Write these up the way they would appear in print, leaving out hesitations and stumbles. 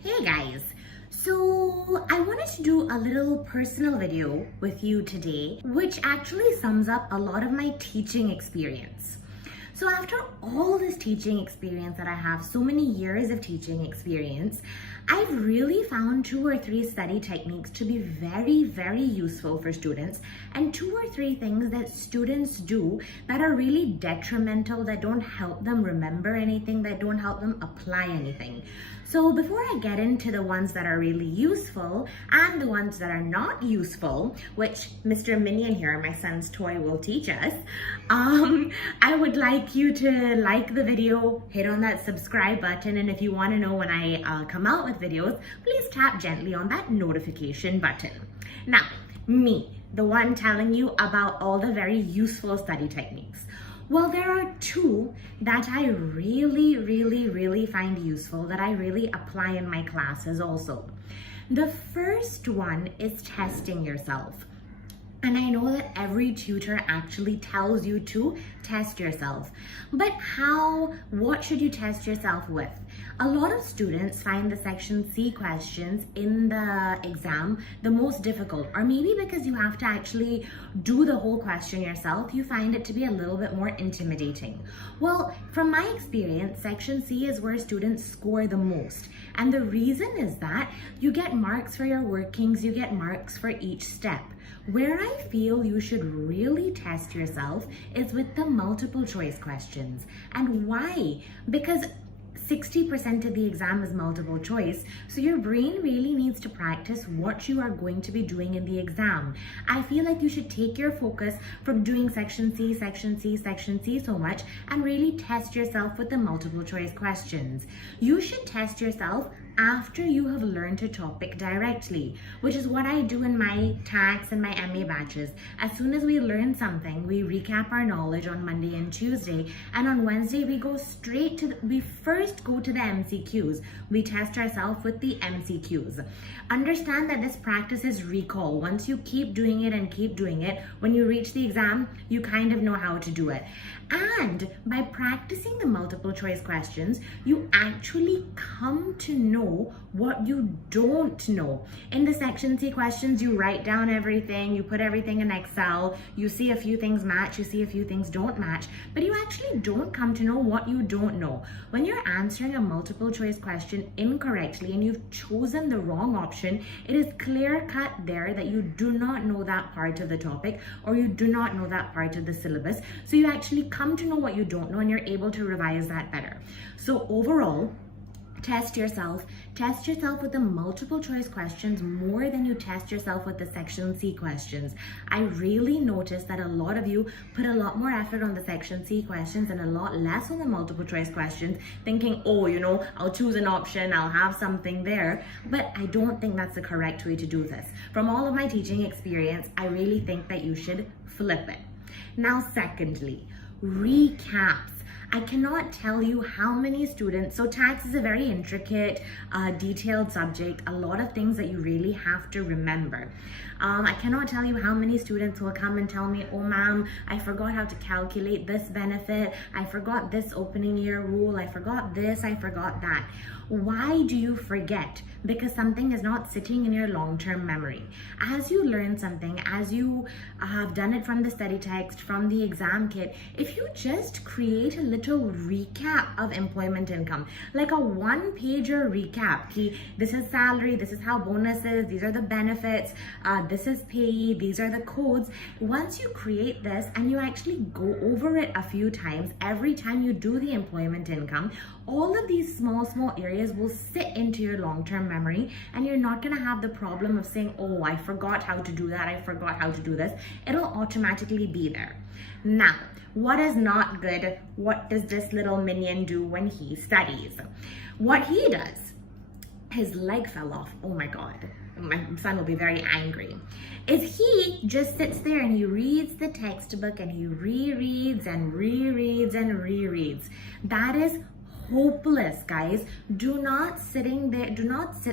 Hey guys, so I wanted to do a little personal video with you today, which actually sums up a lot of my teaching experience. So after all this teaching experience that I have, so many years of teaching experience, I've really found 2 or 3 study techniques to be very useful for students, and 2 or 3 things that students do that are really detrimental, that don't help them remember anything, that don't help them apply anything. So before I get into the ones that are really useful and the ones that are not useful, which Mr. Minion here, my son's toy, will teach us, I would like you to like the video, hit on that subscribe button, and if you want to know when I come out with videos, please tap gently on that notification button. Now, me, the one telling you about all the very useful study techniques. Well, there are 2 that I really find useful, that I really apply in my classes also. The first one is testing yourself. And I know that every tutor actually tells you to test yourself. But how? What should you test yourself with? A lot of students find the Section C questions in the exam the most difficult, or maybe because you have to actually do the whole question yourself, you find it to be a little bit more intimidating. Well, from my experience, Section C is where students score the most. And the reason is that you get marks for your workings, you get marks for each step. Where I feel you should really test yourself is with the multiple choice questions. And why? Because 60% of the exam is multiple choice, so your brain really needs to practice what you are going to be doing in the exam. I feel like you should take your focus from doing Section C so much and really test yourself with the multiple choice questions. You should test yourself after you have learned a topic directly, which is what I do in my tax and my MA batches. As soon as we learn something, we recap our knowledge on Monday and Tuesday, and on Wednesday we go straight to we first go to the MCQs. We test ourselves with the MCQs. Understand that this practice is recall. Once you keep doing it and keep doing it, when you reach the exam, you kind of know how to do it. And by practicing the multiple choice questions, you actually come to know what you don't know. In the Section C questions, you write down everything, you put everything in Excel, you see a few things match, you see a few things don't match, but you actually don't come to know what you don't know. When you're answering a multiple choice question incorrectly and you've chosen the wrong option, it is clear cut there that you do not know that part of the topic, or you do not know that part of the syllabus. So you actually come to know what you don't know and you're able to revise that better. So overall, test yourself with the multiple choice questions more than you test yourself with the Section C questions. I really noticed that a lot of you put a lot more effort on the Section C questions and a lot less on the multiple choice questions, thinking, oh, I'll choose an option, I'll have something there. But I don't think that's the correct way to do this. From all of my teaching experience, I really think that you should flip it. Now, secondly, recaps. I cannot tell you how many students, so tax is a very intricate, detailed subject, a lot of things that you really have to remember. I cannot tell you how many students will come and tell me, oh ma'am, I forgot how to calculate this benefit, I forgot this opening year rule, I forgot this, I forgot that. Why do you forget? Because something is not sitting in your long-term memory. As you learn something, as you have done it from the study text, from the exam kit, if you just create a little recap of employment income, like a 1-pager recap, this is salary, this is how bonus is, these are the benefits, this is payee, these are the codes. Once you create this and you actually go over it a few times, every time you do the employment income, all of these small areas will sit into your long-term memory, and you're not going to have the problem of saying, oh, I forgot how to do that, I forgot how to do this. It'll automatically be there. Now, what is not good? What does this little minion do when he studies? What he does, his leg fell off. Oh my God, my son will be very angry. Is he just sits there and he reads the textbook and he rereads and rereads and rereads. That is hopeless, guys. Do not sit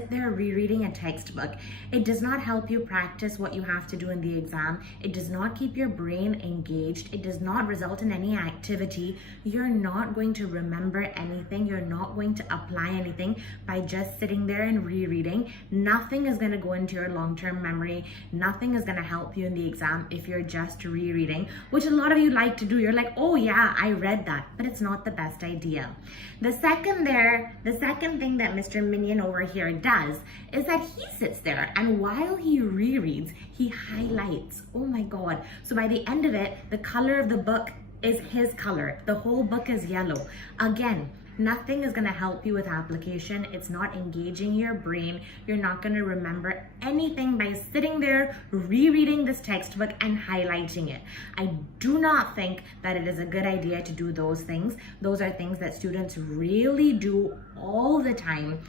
there rereading a textbook. It does not help you practice what you have to do in the exam. It does not keep your brain engaged. It does not result in any activity. You're not going to remember anything. You're not going to apply anything by just sitting there and rereading. Nothing is going to go into your long-term memory. Nothing is going to help you in the exam if you're just rereading, which a lot of you like to do. You're like, oh yeah, I read that, but it's not the best idea. The second thing that Mr. Minion over here does is that he sits there and while he rereads, he highlights. Oh my God. So by the end of it, the color of the book is his color. The whole book is yellow. Again, nothing is going to help you with application. It's not engaging your brain. You're not going to remember anything by sitting there rereading this textbook and highlighting it. I do not think that it is a good idea to do those things. Those are things that students really do all the time.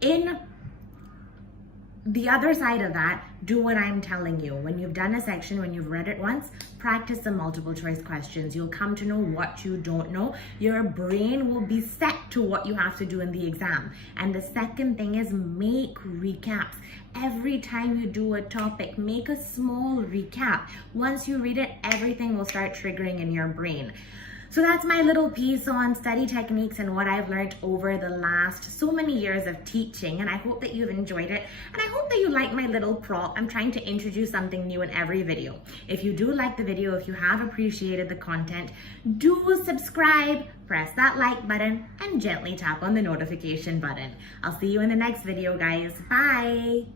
In the other side of that, do what I'm telling you. When you've done a section, when you've read it once, practice the multiple choice questions. You'll come to know what you don't know. Your brain will be set to what you have to do in the exam. And the second thing is make recaps. Every time you do a topic, make a small recap. Once you read it, everything will start triggering in your brain. So that's my little piece on study techniques and what I've learned over the last so many years of teaching, and I hope that you've enjoyed it, and I hope that you like my little prop. I'm trying to introduce something new in every video. If you do like the video, if you have appreciated the content, do subscribe, press that like button, and gently tap on the notification button. I'll see you in the next video, guys. Bye!